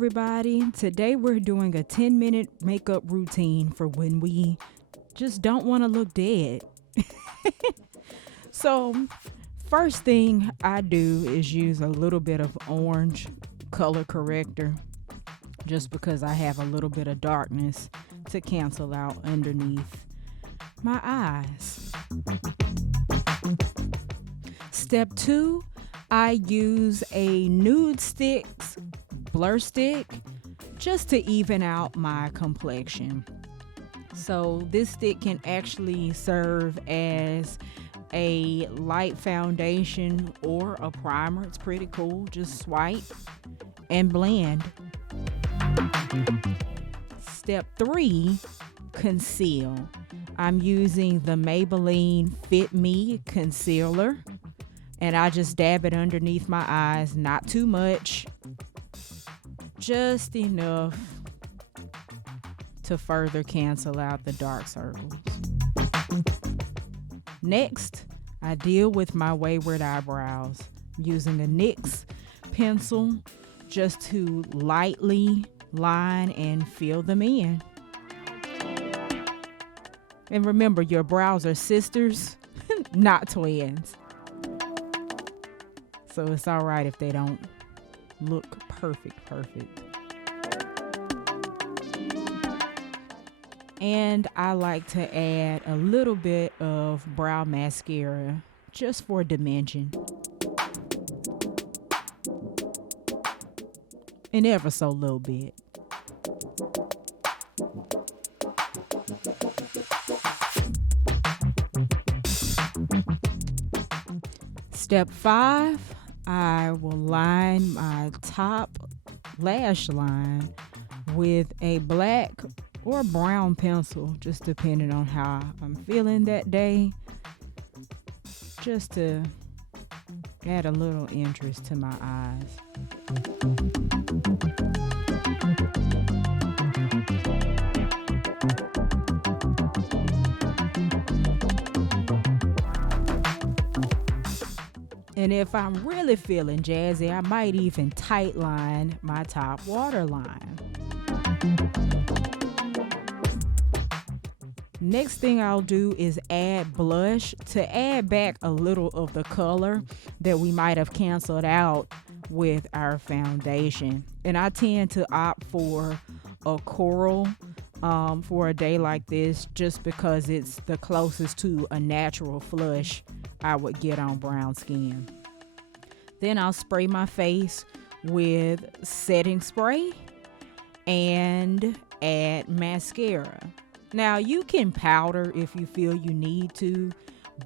everybody. Today we're doing a 10-minute makeup routine for when we just don't want to look dead. So first thing I do is use a little bit of orange color corrector just because I have a little bit of darkness to cancel out underneath my eyes. Step 2, I use a Nudestix blur stick just to even out my complexion. So this stick can actually serve as a light foundation or a primer. It's pretty cool. Just swipe and blend. Step 3, conceal. I'm using the Maybelline Fit Me Concealer, and I just dab it underneath my eyes, not too much, just enough to further cancel out the dark circles. Next, I deal with my wayward eyebrows using a NYX pencil just to lightly line and fill them in. And remember, your brows are sisters, not twins. So it's all right if they don't look perfect. And I like to add a little bit of brow mascara just for dimension. And ever so little bit. Step 5, I will line my top lash line with a black or brown pencil, just depending on how I'm feeling that day, just to add a little interest to my eyes. And if I'm really feeling jazzy, I might even tight line my top waterline. Next thing I'll do is add blush to add back a little of the color that we might have canceled out with our foundation. And I tend to opt for a coral for a day like this, just because it's the closest to a natural flush I would get on brown skin. Then I'll spray my face with setting spray and add mascara. Now you can powder if you feel you need to,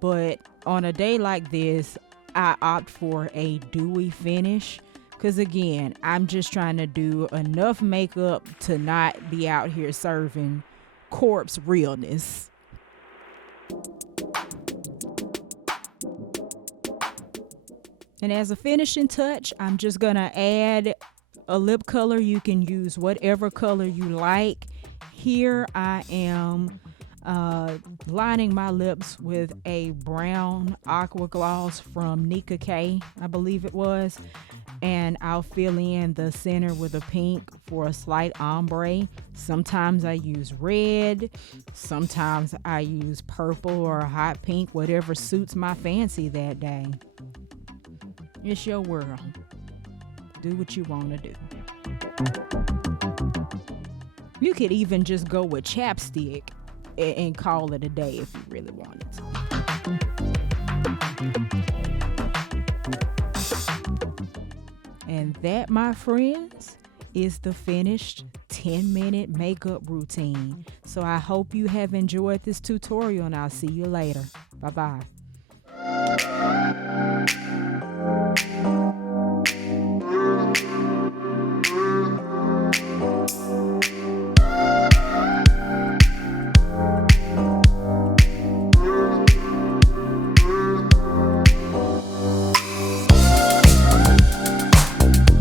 but on a day like this, I opt for a dewy finish because again, I'm just trying to do enough makeup to not be out here serving corpse realness. And as a finishing touch, I'm just gonna add a lip color. You can use whatever color you like. Here I am lining my lips with a brown aqua gloss from Nika K, I believe it was. And I'll fill in the center with a pink for a slight ombre. Sometimes I use red. Sometimes I use purple or a hot pink, whatever suits my fancy that day. It's your world. Do what you want to do. You could even just go with chapstick and call it a day if you really wanted to. And that, my friends, is the finished 10-minute makeup routine. So I hope you have enjoyed this tutorial, and I'll see you later. Bye-bye.